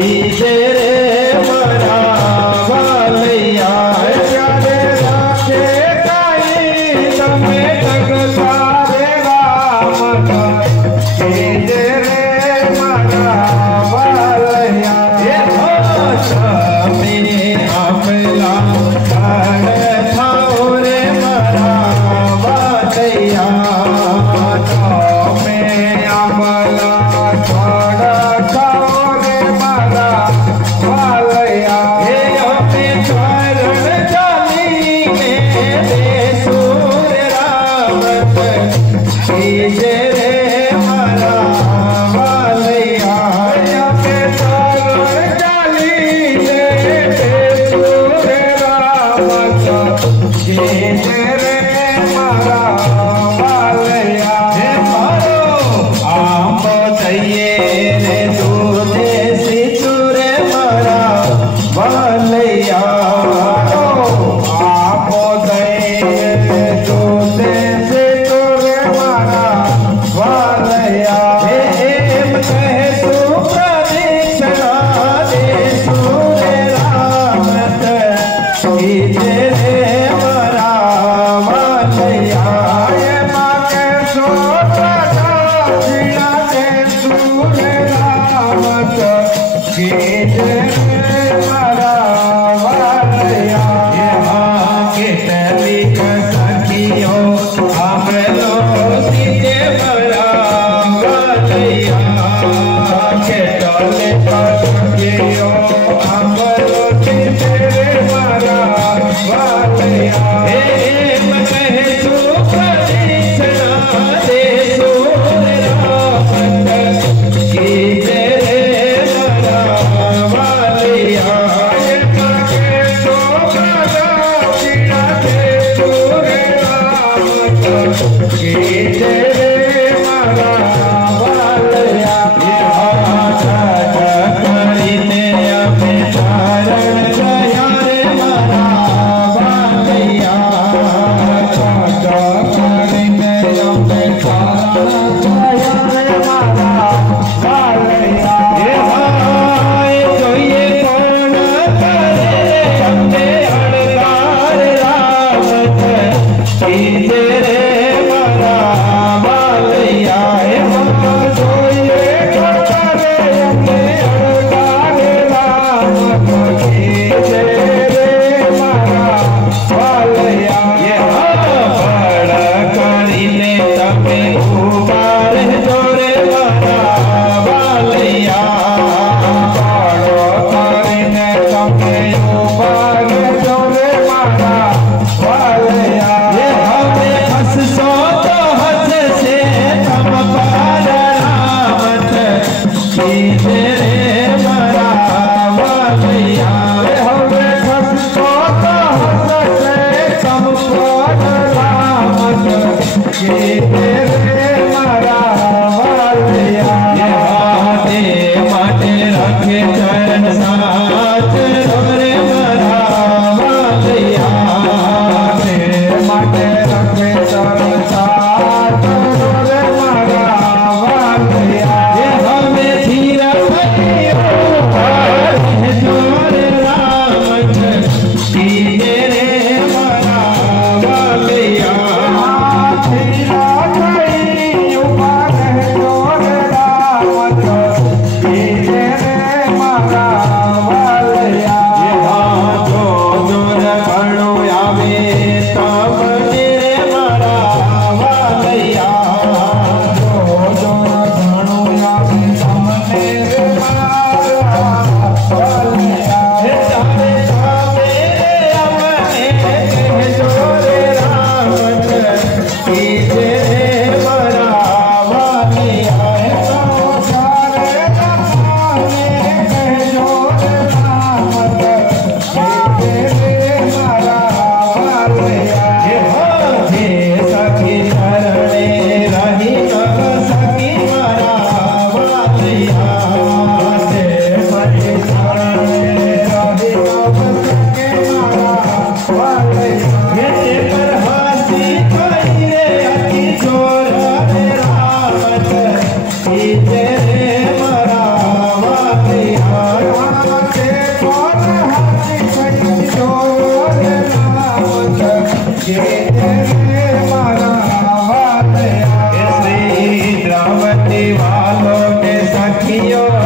कीजे रे मरा वालिया प्यारे राखे काई तमे तक सारे राम कीजे रे मरा वालिया ये स्वामी अमला थाओ रे मरा वालिया में अमला छोड़ा खाओ रे मरा वालिया हे अपने चरण चाली में दे सूर्य रामत कीजे रे मरा वालिया अपने चरण चाली में दे सूर्य रामत कीजे रे मरा वालिया हे मारो आप दइए रे दूधे सिचुरे मरा वालिया आप दइए रे दूधे सिचुरे मरा वालिया हेम कहे सुप्रदीक्षणा दे सूर्य रामत कीजे रे मरा वालिया ये माके सोप्रदीक्षणा दे सूर्य रामत कीजे रे मरा वालिया ये माके तलिक सखियो हमलो सीते मरा वालिया के टोले सखियो हमलो सीते मरा वालिया हेम कहे सुप्रदीक्षणा दे सूर्य रामत कीजे रे मरा वालिया ये माके सुप्रदीक्षणा दे सूर्य रामत कीजे रे मरा वालिया ये हाथ करीने अपने चरण दया रे मरा वालिया करीने अपने चरण दया रे मरा वालिया ये हाय तो ये कौन करे अपने अड़दार रामत कीजे रे मरा वालिया हे तो ये कौन करे अपने अड़दार रामत कीजे रे मरा वालिया ये बड़ करीने तमे उबार जोरे मरा वालिया बड़ करीने तमे उबार जोरे मरा वालिया ये हमें हंस सो तो हंस से तम पार रामत कीजे रे मरा वालिया ये हमें हंस सो तो हंस से तम पार रामत कीजे रे मरा वालिया ये हाथे माटे रखे चरण साथ रे मरा वालिया माटे रखे चरण साथ रे मरा वालिया ये हमें धीरा जोरे रामत कीजे रे मरा वालिया धीरा जोरे रामत कीजे रे मरा दियो